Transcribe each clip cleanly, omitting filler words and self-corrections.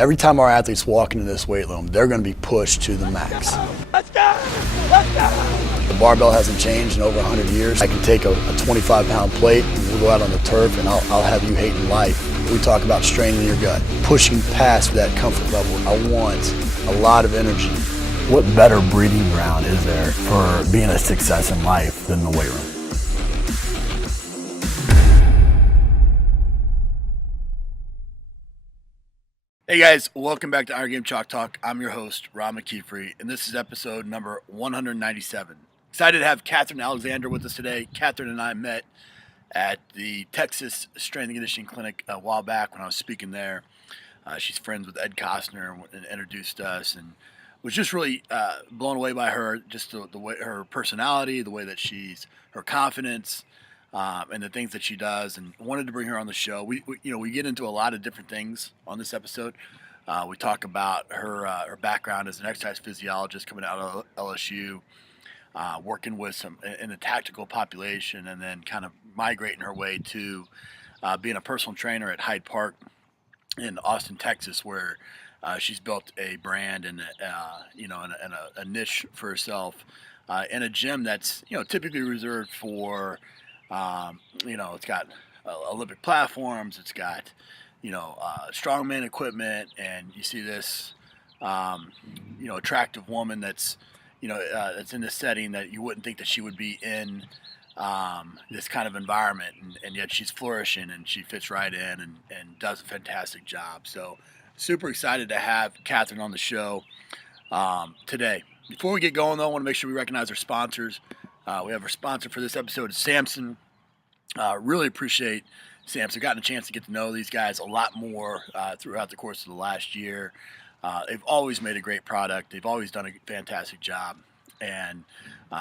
Every time our athletes walk into this weight room, they're going to be pushed to the max. Let's go! Let's go! The barbell hasn't changed in over 100 years. I can take a 25-pound plate, and we'll go out on the turf, and I'll have you hating life. We talk about straining your gut, pushing past that comfort level. I want a lot of energy. What better breeding ground is there for being a success in life than the weight room? Hey guys, welcome back to Iron Game Chalk Talk. I'm your host, Rob McKeefery, and this is episode number 197. Excited to have Kathryn Alexander with us today. Kathryn and I met at the Texas Strength and Conditioning Clinic a while back when I was speaking there. She's friends with Ed Costner and introduced us, and was just really blown away by her, just the way her personality, the way that her confidence, and the things that she does, and wanted to bring her on the show. We get into a lot of different things on this episode. We talk about her background as an exercise physiologist coming out of LSU, working with some in the tactical population, and then kind of migrating her way to being a personal trainer at Hyde Park in Austin, Texas, where she's built a brand and a niche for herself in a gym that's typically reserved for it's got Olympic platforms, it's got strongman equipment, and you see this attractive woman that's that's in this setting that you wouldn't think that she would be in this kind of environment, and yet she's flourishing and she fits right in and does a fantastic job. So super excited to have Kathryn on the show today. Before we get going though, I want to make sure we recognize our sponsors. We have our sponsor for this episode is Samson. Really appreciate Samson. Gotten a chance to get to know these guys a lot more throughout the course of the last year. They've always made a great product. They've always done a fantastic job, and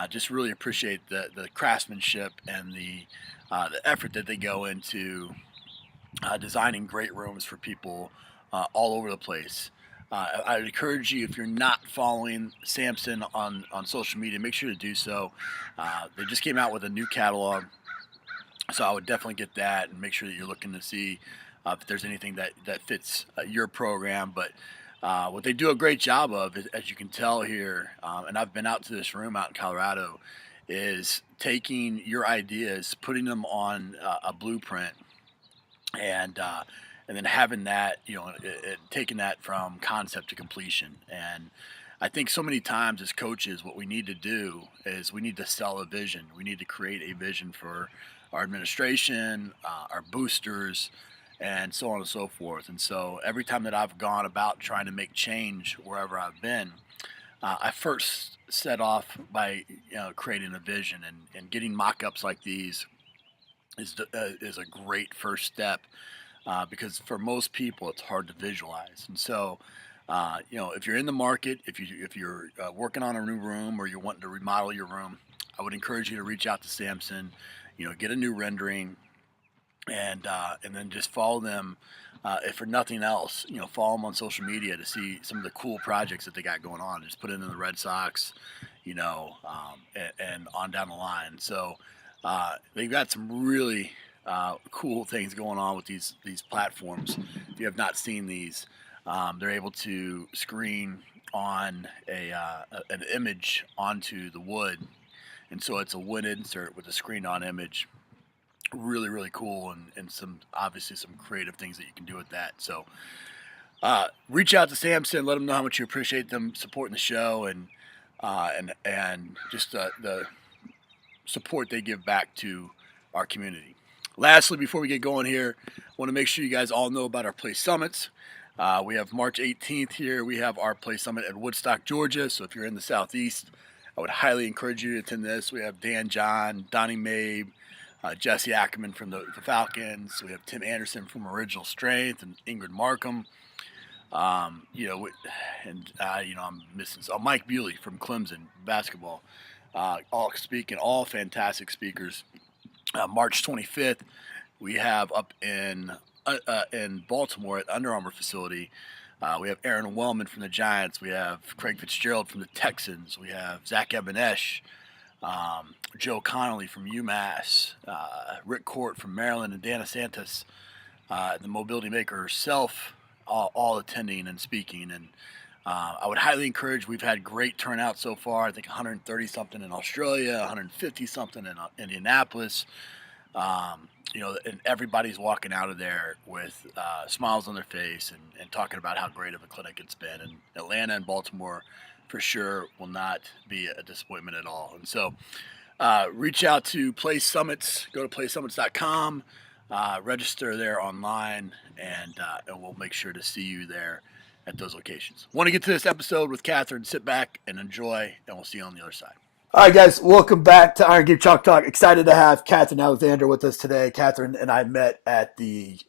just really appreciate the craftsmanship and the effort that they go into designing great rooms for people all over the place. I'd encourage you, if you're not following Samson on social media, make sure to do so. They just came out with a new catalog, so I would definitely get that and make sure that you're looking to see if there's anything that fits your program. But what they do a great job of, as you can tell here, and I've been out to this room out in Colorado, is taking your ideas, putting them on a blueprint, and then having that, taking that from concept to completion. And I think so many times as coaches, what we need to do is we need to sell a vision. We need to create a vision for our administration, our boosters, and so on and so forth. And so every time that I've gone about trying to make change wherever I've been, I first set off by creating a vision, and getting mock-ups like these is a great first step. Because for most people, it's hard to visualize. And so, if you're in the market, if you're working on a new room or you're wanting to remodel your room, I would encourage you to reach out to Samson, get a new rendering, and then just follow them. If for nothing else, follow them on social media to see some of the cool projects that they got going on. Just put it in the Red Sox, and on down the line. So they've got some really cool things going on with these platforms. If you have not seen these, they're able to screen on an image onto the wood, and so it's a wood insert with a screen on image. Really, really cool, and some creative things that you can do with that. So reach out to Samson, let them know how much you appreciate them supporting the show, and just the support they give back to our community. Lastly, before we get going here, I want to make sure you guys all know about our Play Summits. We have March 18th here. We have our Play Summit at Woodstock, Georgia. So if you're in the Southeast, I would highly encourage you to attend this. We have Dan John, Donnie Mabe, Jesse Ackerman from the Falcons. We have Tim Anderson from Original Strength, and Ingrid Markham. I'm missing Mike Bewley from Clemson basketball. All fantastic speakers. March 25th, we have up in Baltimore at Under Armour facility. We have Aaron Wellman from the Giants. We have Craig Fitzgerald from the Texans. We have Zach Ebenesh, Joe Connolly from UMass, Rick Court from Maryland, and Dana Santos, the mobility maker herself, all attending and speaking. And I would highly encourage. We've had great turnout so far. I think 130 something in Australia, 150 something in Indianapolis. And everybody's walking out of there with smiles on their face and talking about how great of a clinic it's been. And Atlanta and Baltimore, for sure, will not be a disappointment at all. And so, reach out to Play Summits. Go to playsummits.com, register there online, and we'll make sure to see you there at those locations. Want to get to this episode with Kathryn? Sit back and enjoy, and we'll see you on the other side. All right, guys, welcome back to Iron Game Chalk Talk. Excited to have Kathryn Alexander with us today. Kathryn and I met at the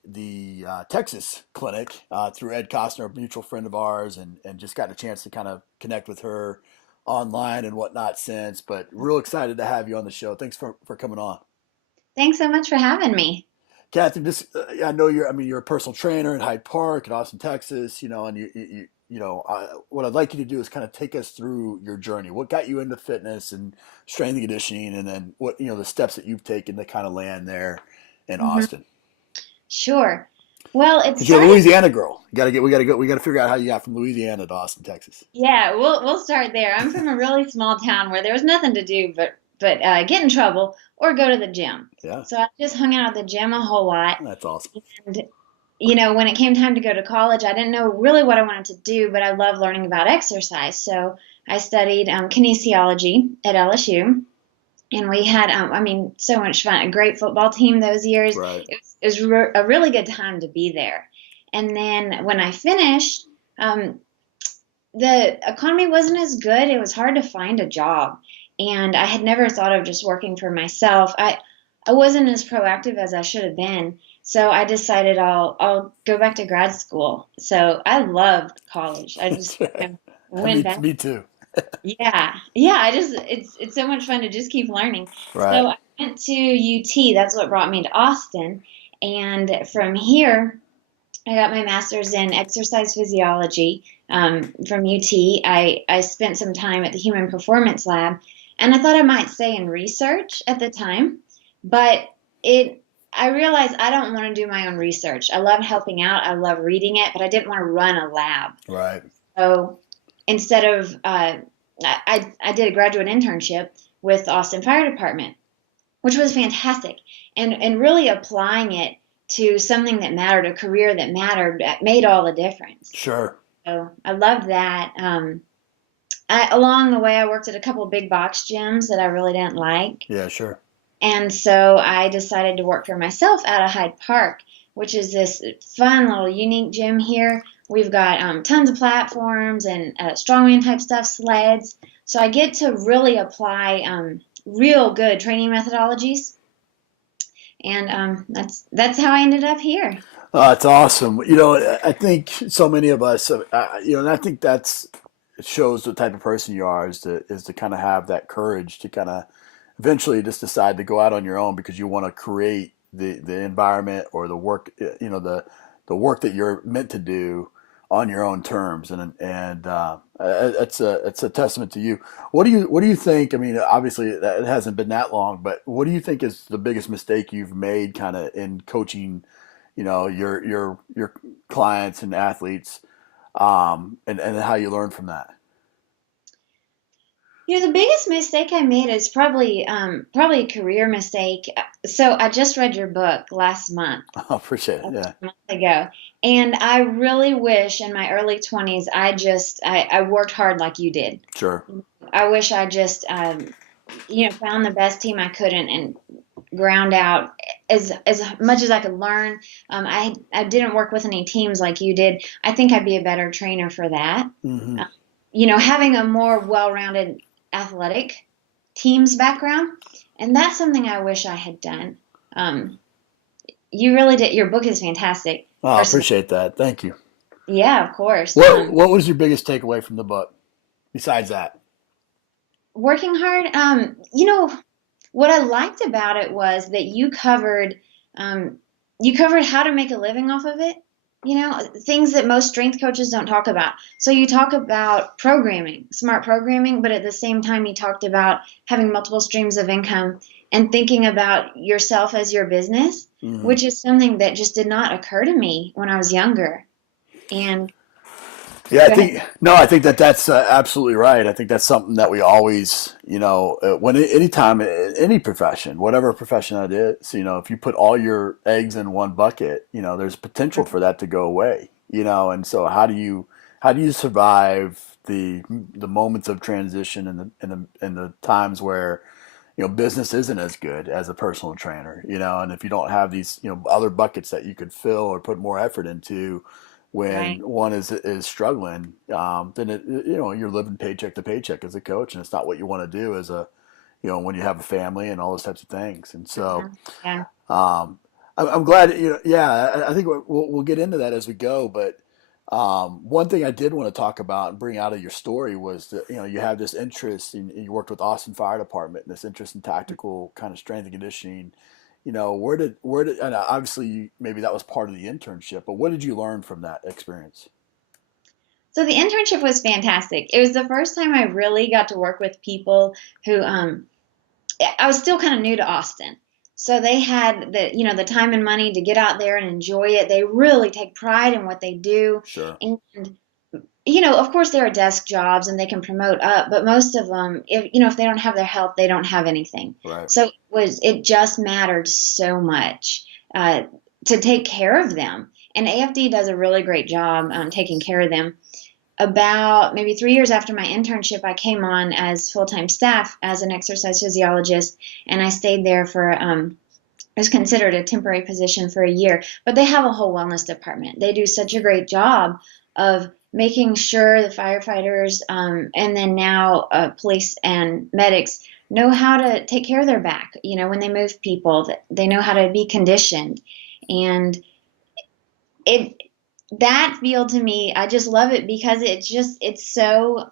Texas clinic through Ed Costner, a mutual friend of ours, and just got a chance to kind of connect with her online and whatnot since. But real excited to have you on the show. Thanks for coming on. Thanks so much for having me. Kathryn, I know you're a personal trainer in Hyde Park in Austin, Texas. And what I'd like you to do is kind of take us through your journey. What got you into fitness and strength and conditioning, and then what the steps that you've taken to kind of land there in Austin. Sure. Well, you're a Louisiana girl. We got to figure out how you got from Louisiana to Austin, Texas. Yeah, we'll start there. I'm from a really small town where there was nothing to do but get in trouble or go to the gym. Yeah. So I just hung out at the gym a whole lot. That's awesome. And when it came time to go to college, I didn't know really what I wanted to do, but I love learning about exercise. So I studied kinesiology at LSU, and we had, so much fun. A great football team those years. Right. It was a really good time to be there. And then when I finished, the economy wasn't as good. It was hard to find a job, and I had never thought of just working for myself. I wasn't as proactive as I should have been. So I decided I'll go back to grad school. So I loved college. I just went back. Me too. Yeah. It's so much fun to just keep learning. Right. So I went to UT. That's what brought me to Austin. And from here, I got my master's in exercise physiology from UT. I spent some time at the Human Performance Lab, and I thought I might stay in research at the time, but I realized I don't want to do my own research. I love helping out. I love reading it, but I didn't want to run a lab. Right. So instead of, I did a graduate internship with the Austin Fire Department, which was fantastic. And really applying it to something that mattered, a career that mattered, that made all the difference. Sure. So I loved that. Along the way, I worked at a couple of big box gyms that I really didn't like. Yeah, sure. And so I decided to work for myself out of Hyde Park, which is this fun little unique gym here. We've got tons of platforms and strongman type stuff, sleds. So I get to really apply real good training methodologies. And that's how I ended up here. It's awesome. I think so many of us, and I think it shows the type of person you are is to kind of have that courage to kind of eventually just decide to go out on your own because you want to create the environment or the work, the work that you're meant to do on your own terms. And it's a testament to you. What do you think? I mean, obviously it hasn't been that long, but what do you think is the biggest mistake you've made kind of in coaching, your clients and athletes, and how you learn from that? The biggest mistake I made is probably a career mistake. So I just read your book last month. I appreciate it. Yeah. A month ago. And I really wish in my early 20s I worked hard like you did. Sure. I wish I just found the best team I could and ground out as much as I could learn. I didn't work with any teams like you did. I think I'd be a better trainer for that. Mm-hmm. Having a more well-rounded athletic teams background, and that's something I wish I had done. You really did. Your book is fantastic. Oh, I appreciate that. Thank you. Yeah, of course. What was your biggest takeaway from the book besides that? Working hard. What I liked about it was that you covered how to make a living off of it. Things that most strength coaches don't talk about. So you talk about programming, smart programming, but at the same time you talked about having multiple streams of income and thinking about yourself as your business, mm-hmm. which is something that just did not occur to me when I was younger. And Yeah, go ahead. I think that that's absolutely right. I think that's something that we always, anytime, any profession, whatever profession that is, if you put all your eggs in one bucket, there's potential for that to go away, and so how do you survive the moments of transition and the times where, business isn't as good as a personal trainer, and if you don't have these, other buckets that you could fill or put more effort into, when Right. one is struggling, then you're living paycheck to paycheck as a coach, and it's not what you want to do as a when you have a family and all those types of things. And so Yeah. I'm glad. Yeah, I think we'll get into that as we go. But one thing I did want to talk about and bring out of your story was that you have this interest in, you worked with Austin Fire Department, and this interest in tactical kind of strength and conditioning. Where did and obviously maybe that was part of the internship, but what did you learn from that experience? So the internship was fantastic. It was the first time I really got to work with people who I was still kind of new to Austin. So they had the time and money to get out there and enjoy it. They really take pride in what they do. Sure. And of course there are desk jobs and they can promote up, but most of them, if they don't have their health, they don't have anything. Right. So it just mattered so much to take care of them. And AFD does a really great job taking care of them. About maybe 3 years after my internship, I came on as full-time staff as an exercise physiologist, and I stayed there for it was considered a temporary position for a year. But they have a whole wellness department. They do such a great job of making sure the firefighters and then now police and medics know how to take care of their back. When they move people, that they know how to be conditioned, and it that field to me, I just love it because it's so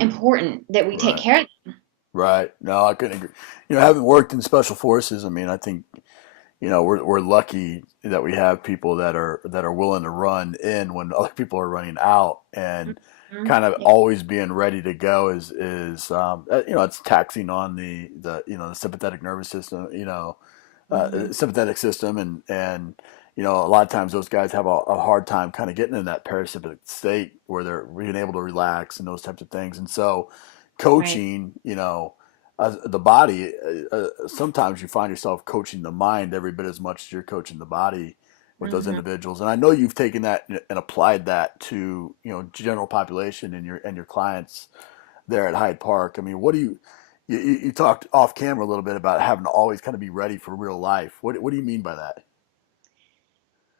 important that we take Right. care of them. Right. No, I couldn't agree. Having worked in special forces, I mean, I think we're lucky that we have people that are willing to run in when other people are running out, and Mhm. kind of Yeah. always being ready to go is it's taxing on the sympathetic nervous system, Mhm. sympathetic system, and a lot of times those guys have a hard time kind of getting in that parasympathetic state where they're being able to relax and those types of things. And so Right. coaching, the body, sometimes you find yourself coaching the mind every bit as much as you're coaching the body with those Mhm. individuals. And I know you've taken that and applied that to general population and your clients there at Hyde Park. I mean, what do you talked off camera a little bit about having to always kind of be ready for real life. What do you mean by that?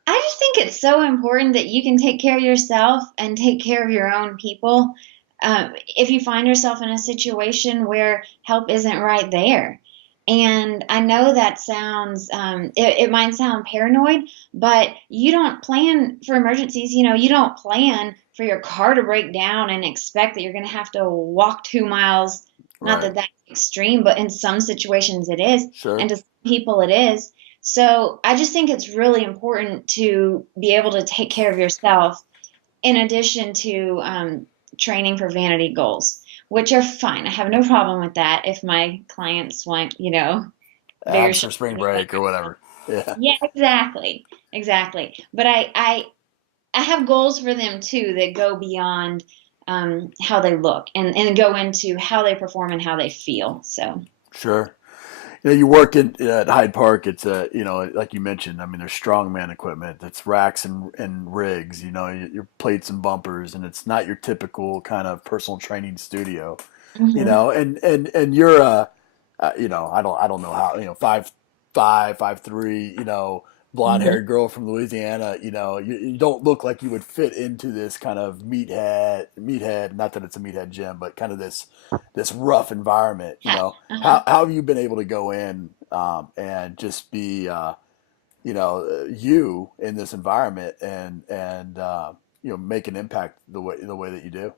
I just think it's so important that you can take care of yourself and take care of your own people. If you find yourself in a situation where help isn't right there. And I know that sounds, it might sound paranoid, but you don't plan for emergencies. You don't plan for your car to break down and expect that you're going to have to walk 2 miles. Not Right. that that's extreme, but in some situations it is. And Sure. to some people it is. So I just think it's really important to be able to take care of yourself in addition to training for vanity goals, which are fine. I have no problem with that if my clients want, bigger Abs for shoulders. spring break or whatever. Yeah. Yeah, exactly. Exactly. But I have goals for them too that go beyond how they look and go into how they perform and how they feel. So, Sure. You work at Hyde Park. It's like you mentioned. I mean, there's strongman equipment. It's racks and rigs. Your plates and bumpers, and it's not your typical kind of personal training studio. mhm. And you're I don't know how 5'5", 5'3", blonde Mhm. haired girl from Louisiana. You don't look like you would fit into this kind of meathead. Not that it's a meathead gym, but kind of this rough environment. Yeah. How have you been able to go in and just be you in this environment and make an impact the way that you do?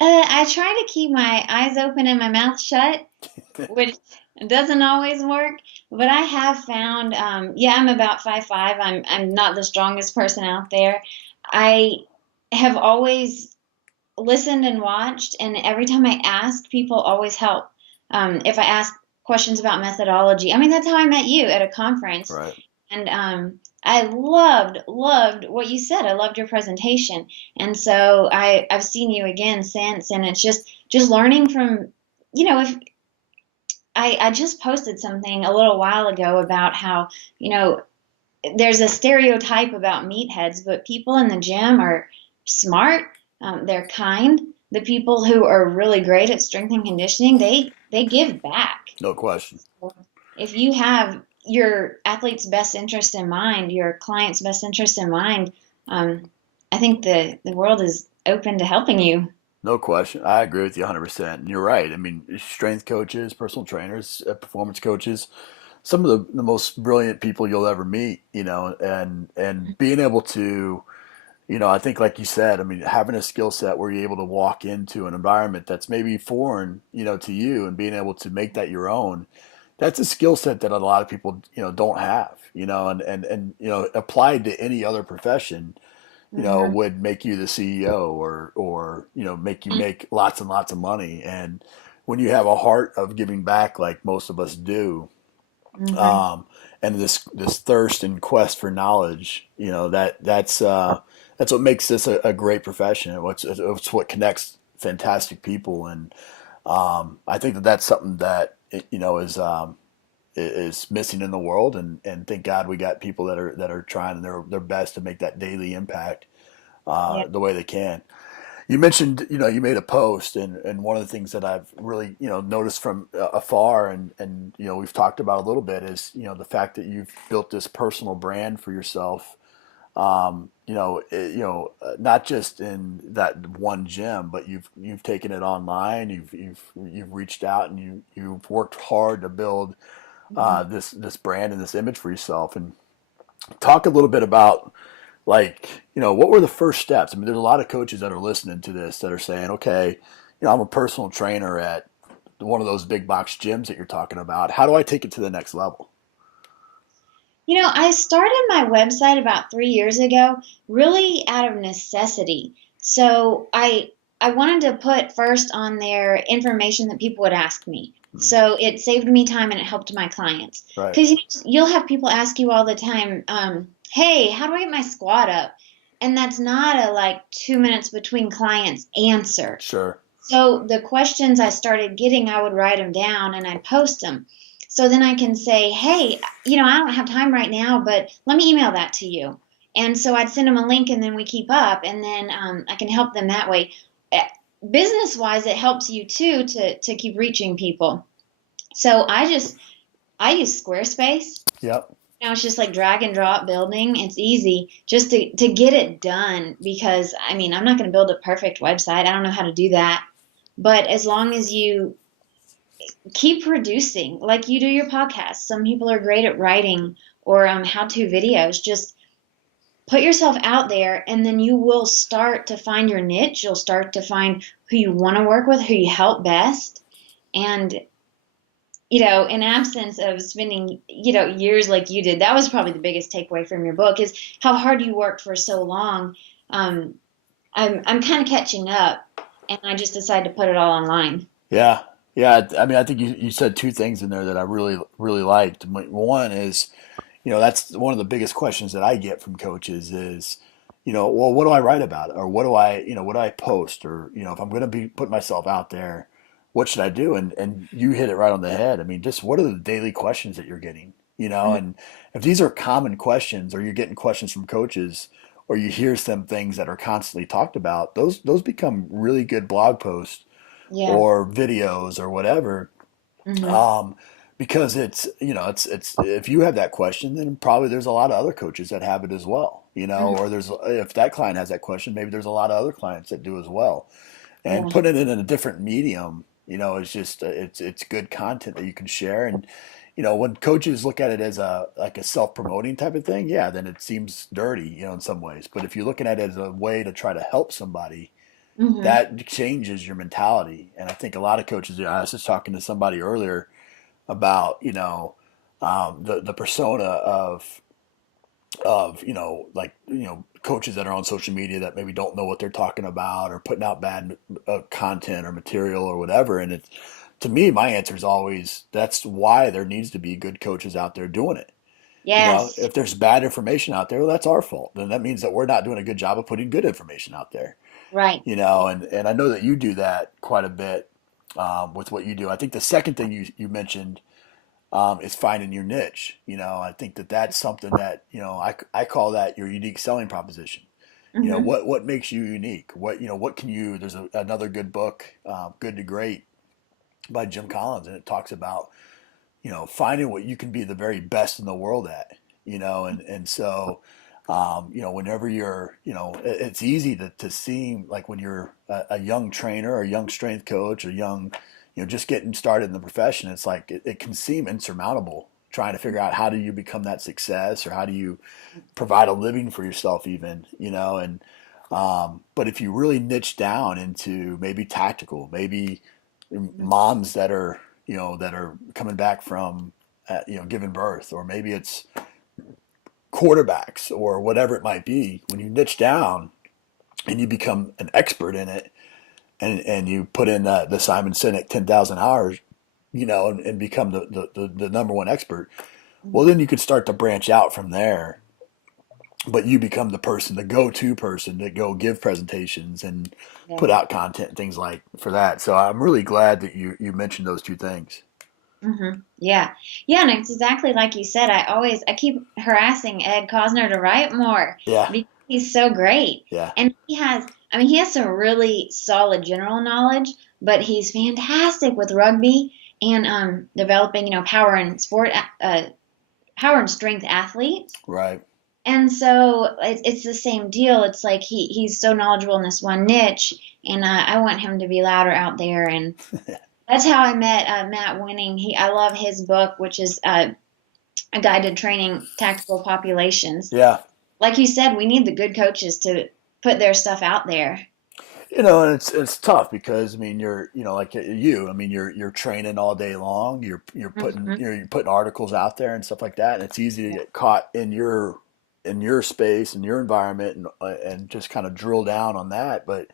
I try to keep my eyes open and my mouth shut, which doesn't always work. But I have found, yeah, I'm about 5'5". I'm not the strongest person out there. I have always listened and watched, and every time I ask, people always help. If I ask questions about methodology, I mean, that's how I met you at a conference. Right. And I loved what you said. I loved your presentation. And so I've seen you again since, and it's just learning from, if I just posted something a little while ago about how, there's a stereotype about meatheads, but people in the gym are smart, they're kind. The people who are really great at strength and conditioning, they give back. No question. If you have your athlete's best interest in mind, your client's best interest in mind, I think the world is open to helping you. No question. I agree with you 100%. And you're right. I mean, strength coaches, personal trainers, performance coaches, some of the most brilliant people you'll ever meet, and being able to, I think like you said, I mean, having a skill set where you're able to walk into an environment that's maybe foreign, to you and being able to make that your own, that's a skill set that a lot of people, don't have, and applied to any other profession, Hmm. would make you the CEO or make you make lots and lots of money. And when you have a heart of giving back, like most of us do, Hmm. um, and this thirst and quest for knowledge, that's what makes this a great profession. It's what connects fantastic people, and I think that that's something that is missing in the world, and thank God we got people that are trying their best to make that daily impact Yeah. the way they can. You mentioned, you made a post, and one of the things that I've really, noticed from afar, and we've talked about a little bit is, the fact that you've built this personal brand for yourself. Not just in that one gym, but you've taken it online. You've reached out, and you've worked hard to build Mhm. this brand and this image for yourself. And talk a little bit about, like, what were the first steps? I mean, there's a lot of coaches that are listening to this that are saying, okay, I'm a personal trainer at one of those big box gyms that you're talking about. How do I take it to the next level? I started my website about 3 years ago, really out of necessity. So I wanted to put first on there information that people would ask me. So it saved me time and it helped my clients. Right. Because you'll have people ask you all the time, hey, how do I get my squat up? And that's not a like 2 minutes between clients answer. Sure. So the questions I started getting, I would write them down and I'd post them. So then I can say, hey, I don't have time right now, but let me email that to you. And so I'd send them a link and then we keep up and then I can help them that way. Business wise, it helps you too to keep reaching people. So I use Squarespace. Yep. Now it's just like drag and drop building. It's easy just to get it done because I mean, I'm not going to build a perfect website. I don't know how to do that. But as long as you keep producing, like you do your podcast, some people are great at writing or how-to videos. Just put yourself out there, and then you will start to find your niche. You'll start to find who you want to work with, who you help best. And, in absence of spending, years like you did, that was probably the biggest takeaway from your book is how hard you worked for so long. Um, I'm kind of catching up, and I just decided to put it all online. Yeah. Yeah. I mean, I think you said two things in there that I really, really liked. One is, that's one of the biggest questions that I get from coaches is, well, what do I write about? Or what do I post? Or, if I'm going to be putting myself out there, what should I do? And you hit it right on the head. I mean, just what are the daily questions that you're getting? Mhm. And if these are common questions, or you're getting questions from coaches, or you hear some things that are constantly talked about, those become really good blog posts Yeah. or videos or whatever, Hmm. um, because it's if you have that question, then probably there's a lot of other coaches that have it as well, Hmm. or there's if that client has that question, maybe there's a lot of other clients that do as well. And Yeah. putting it in a different medium, is just it's good content that you can share. And when coaches look at it as a self promoting type of thing, yeah, then it seems dirty, in some ways. But if you're looking at it as a way to try to help somebody, Hmm. that changes your mentality. And I think a lot of coaches, I was just talking to somebody earlier about, the persona of, like, coaches that are on social media that maybe don't know what they're talking about or putting out bad content or material or whatever. And to me, my answer is always, that's why there needs to be good coaches out there doing it. Yes. If there's bad information out there, well, that's our fault. Then that means that we're not doing a good job of putting good information out there. Right. And I know that you do that quite a bit with what you do. I think the second thing you mentioned is finding your niche. I think that that's something that, I call that your unique selling proposition. Hmm. What makes you unique? What can you, there's another good book, Good to Great by Jim Collins, and it talks about, finding what you can be the very best in the world at, and so, whenever it's easy to seem like when you're a young trainer or a young strength coach or young, just getting started in the profession, it's like it can seem insurmountable trying to figure out how do you become that success or how do you provide a living for yourself even, and but if you really niche down into maybe tactical, maybe moms that are coming back from giving birth, or maybe it's quarterbacks or whatever it might be, when you niche down and you become an expert in it, and you put in the Simon Sinek 10,000 hours, and become the number one expert, well, then you could start to branch out from there. But you become the person, the go-to person to go give presentations and Yeah. put out content and things like for that. So I'm really glad that you mentioned those two things. Yeah. Yeah, and it's exactly like you said. I keep harassing Ed Cosner to write more Yeah, because he's so great. yeah, And he has some really solid general knowledge, but he's fantastic with rugby and developing, power and strength athletes. right. And so it's the same deal. It's like he's so knowledgeable in this one niche, and I want him to be louder out there. And that's how I met Matt Winning. I love his book, which is a guide to training tactical populations. Yeah. Like you said, we need the good coaches to put their stuff out there. And it's tough because I mean you're like I mean you're training all day long. You're putting Hmm. you're putting articles out there and stuff like that, and it's easy to get caught in your space and your environment, and just kind of drill down on that. But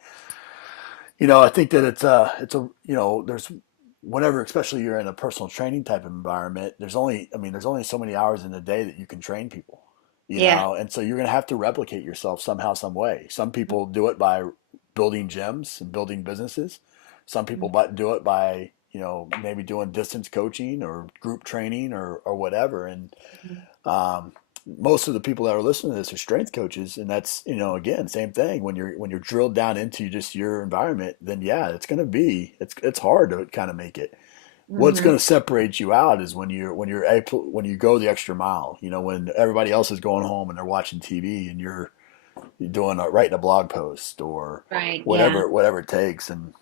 I think that it's a there's whenever, especially you're in a personal training type of environment, there's only so many hours in a day that you can train people. Yeah. And so you're going to have to replicate yourself somehow, some way. Some people do it by building gyms and building businesses. Some people do it by, maybe doing distance coaching or group training or whatever. And um, most of the people that are listening to this are strength coaches, and that's, again, same thing. When you're drilled down into just your environment, then yeah, it's hard to kind of make it. What's Hmm. going to separate you out is when you go the extra mile. When everybody else is going home and they're watching TV, and you're doing writing a blog post or Right. Yeah. whatever it takes. And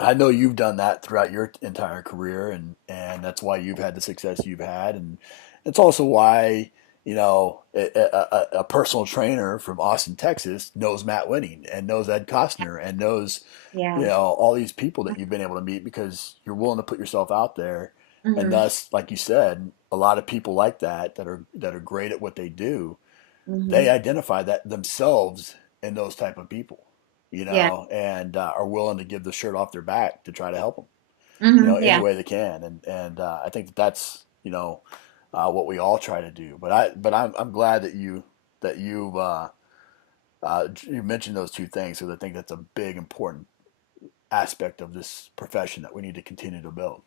I know you've done that throughout your entire career, and that's why you've had the success you've had, and it's also why a personal trainer from Austin, Texas, knows Matt Winning and knows Ed Costner and knows Yeah. all these people that you've been able to meet because you're willing to put yourself out there, and Hmm. thus, like you said, a lot of people like that are great at what they do. They Hmm. identify that themselves in those type of people, Yeah. and are willing to give the shirt off their back to try to help them, any Yeah. way they can. And I think that's what we all try to do. But I'm glad that you mentioned those two things, because I think that's a big important aspect of this profession that we need to continue to build.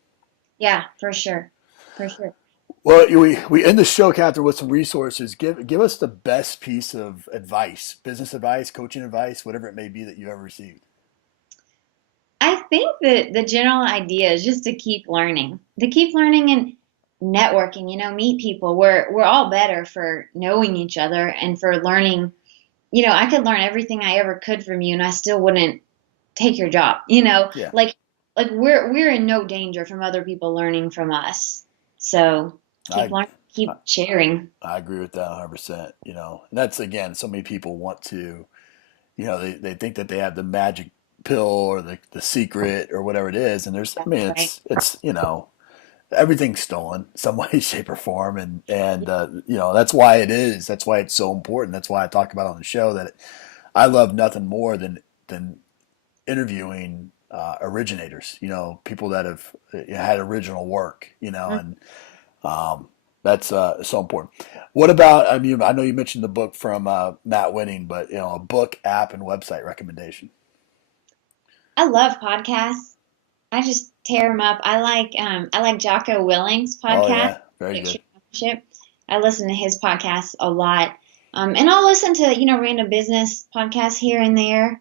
Yeah. For sure. For sure. Well, we end the show, Kathryn, with some resources. Give us the best piece of advice, business advice, coaching advice, whatever it may be that you ever received. I think that the general idea is just to keep learning and networking. Meet people. We're all better for knowing each other and for learning. I could learn everything I ever could from you, and I still wouldn't take your job. Yeah, Like we're in no danger from other people learning from us. So keep I learning, keep sharing. I agree with that 100%. And that's, again, so many people want to, they think that they have the magic pill or the secret or whatever it is, and there's, I That's mean, right. it's everything's stolen some way, shape, or form, and that's why that's why it's so important. That's why I talk about on the show that I love nothing more than interviewing originators. People that have had original work. Mm. And um, That's so important. What about, I mean, I know you mentioned the book from Matt Winning, but a book, app, and website recommendation. I love podcasts. I just tear them up. I like Jocko Willing's Oh podcast, yeah, very good. Extreme Ownership. I listen to his podcast a lot, and I'll listen to random business podcasts here and there.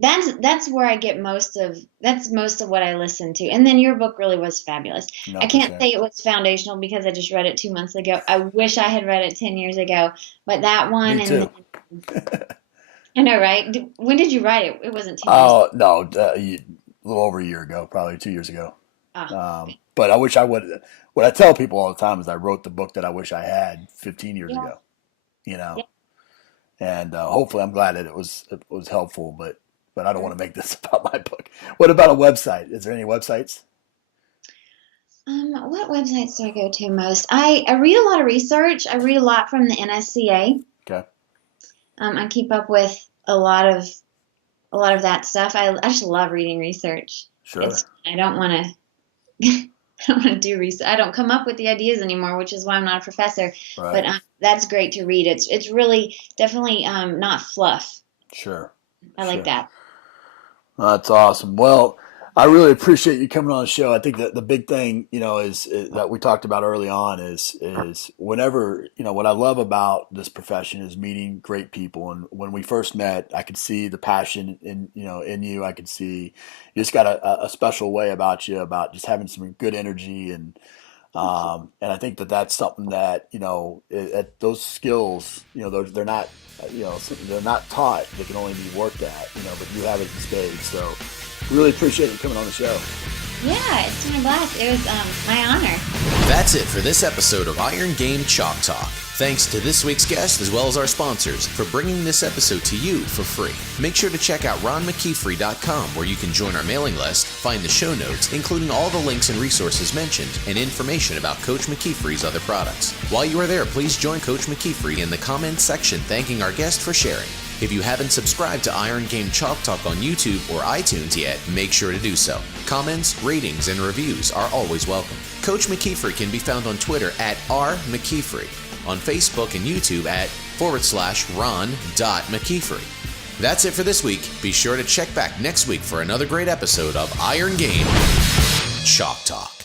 That's where I get most of what I listen to. And then your book really was fabulous. No, I can't for say it was foundational because I just read it 2 months ago. I wish I had read it 10 years ago, but that one Me and too. I know, right? When did you write it? It wasn't 10 years. Oh no, a little over a year ago, probably 2 years ago. Oh. But I wish I would. What I tell people all the time is I wrote the book that I wish I had 15 years Yeah. ago. Yeah. And hopefully I'm glad that it was helpful. But I don't want to make this about my book. What about a website? Is there any websites? What websites do I go to most? I read a lot of research. I read a lot from the NSCA. Okay. I keep up with a lot of that stuff. I just love reading research. Sure. I don't want to do research. I don't come up with the ideas anymore, which is why I'm not a professor. Right. But that's great to read. It's really definitely not fluff. Sure. I like that. That's awesome. Well, I really appreciate you coming on the show. I think that the big thing, is that we talked about early on is whenever, what I love about this profession is meeting great people. And when we first met, I could see the passion in you. I could see you just got a special way about you, about just having some good energy. And I think that that's something that, at those skills, they're not, they're not taught. They can only be worked at, but you have it in spades. So really appreciate you coming on the show. Yeah, it's been a blast. It was my honor. That's it for this episode of Iron Game Chalk Talk. Thanks to this week's guest as well as our sponsors for bringing this episode to you for free. Make sure to check out ronmckeefery.com where you can join our mailing list, find the show notes, including all the links and resources mentioned, and information about Coach McKeefery's other products. While you are there, please join Coach McKeefery in the comments section thanking our guest for sharing. If you haven't subscribed to Iron Game Chalk Talk on YouTube or iTunes yet, make sure to do so. Comments, ratings, and reviews are always welcome. Coach McKeefery can be found on Twitter at @RMcKeefery, on Facebook and YouTube at /Ron.McKeefery. That's it for this week. Be sure to check back next week for another great episode of Iron Game Chalk Talk.